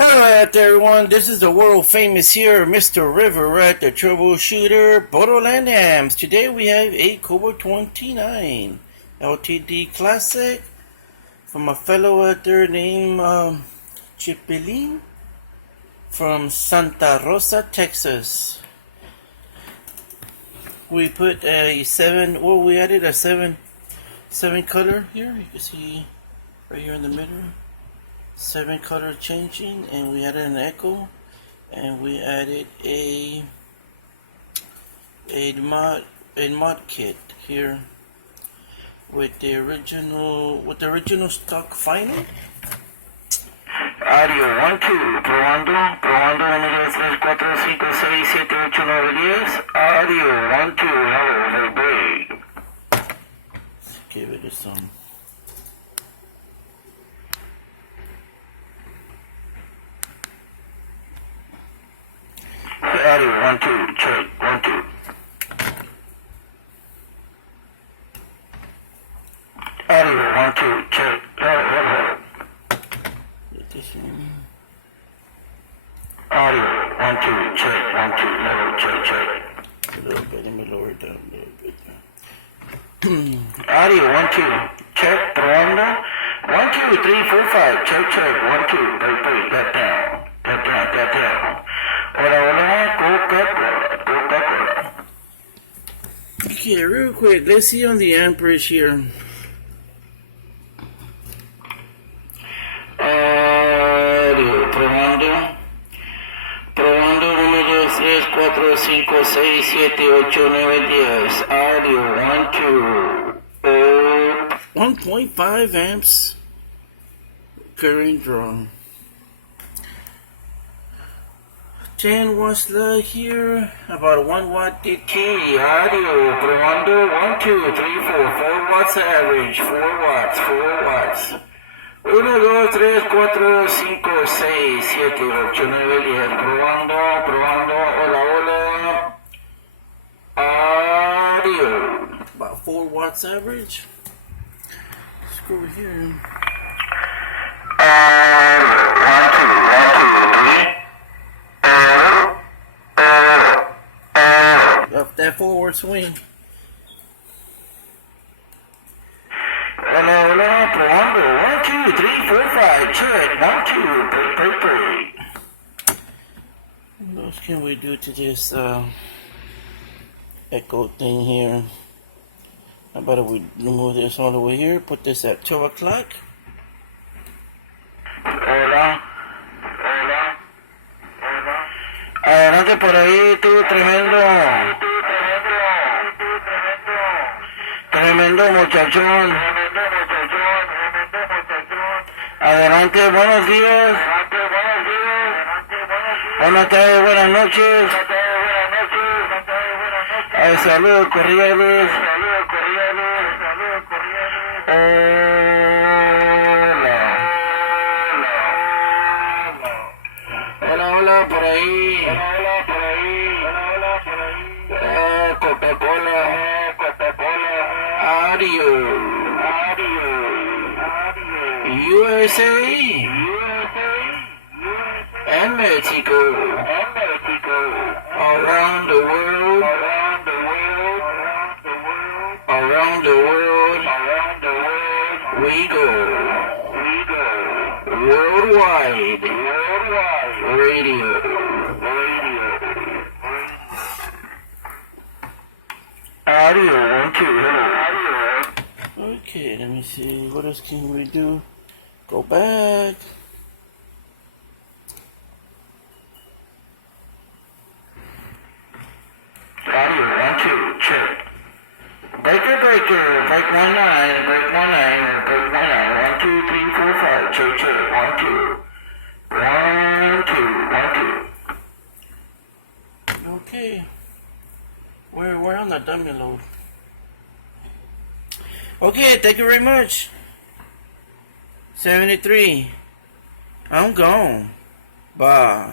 Hello out there, everyone. This is the world famous here, Mr. River at the Troubleshooter Borderland Hams. Today we have a Cobra 29 LTD Classic from a fellow out there named Cepillin from Santa Rosa, Texas. We put a we added a seven color here. You can see right here in the middle. 7 color changing, and we added an echo, and we added a mod kit here with the original stock final. Audio 1, 2, probando 1, 2, 3, 4, 5, 6, 7, 8, 9, 10. Audio 1, 2, hello, break. Let's give it some. Audio 1, 2, check, 1, 2. Audio 1, 2, check, This one. Audio 1, 2, check, 1, 2, level, check. A little bit. Let me lower it down a little bit. Audio 1, 2, check, probando 1, 2, 3, 4, 5, check, 1, 2, break, that down. Hola, Coca-Cola. Okay, real quick, let's see on the amperage here. Probando 1, 2, 3, 4, 5, 6, 7, 8, 9, 10. Audio 1, 2. 1.5 amps current draw. 10 watts light here, about 1 watt DT. Audio, probando 1, 2, 3, 4, 4 watts average, 4 watts. 1, 2, 3, 4, 5, 6, 7, 8, 9, 10. Probando, hola. Audio. About 4 watts average. Let's go over here. 1, 2, 3. Up that forward swing. Hola, probando 1, 2, 3, 4, 5, check, 1, 2, break. What else can we do to this echo thing here? How about if we remove this all the way here, put this at 12 o'clock? Hola. Adelante por ahí, tú, tremendo muchachón. Adelante, buenos días. Buenas tardes, buenas noches. Saludos cordiales. Hola, por ahí. Coca-Cola. Audio. USA. And Mexico. Around the world. We go. Worldwide. Radio. Audio 1, 2, hello. Okay, let me see. What else can we do? Go back. Audio 1, 2, check. Breaker, break 19, break 19, 1, 2, 3, 4, 5, check, 1, 2. 1, 2. Okay. We're on the dummy load. Okay, thank you very much. 73. I'm gone. Bye.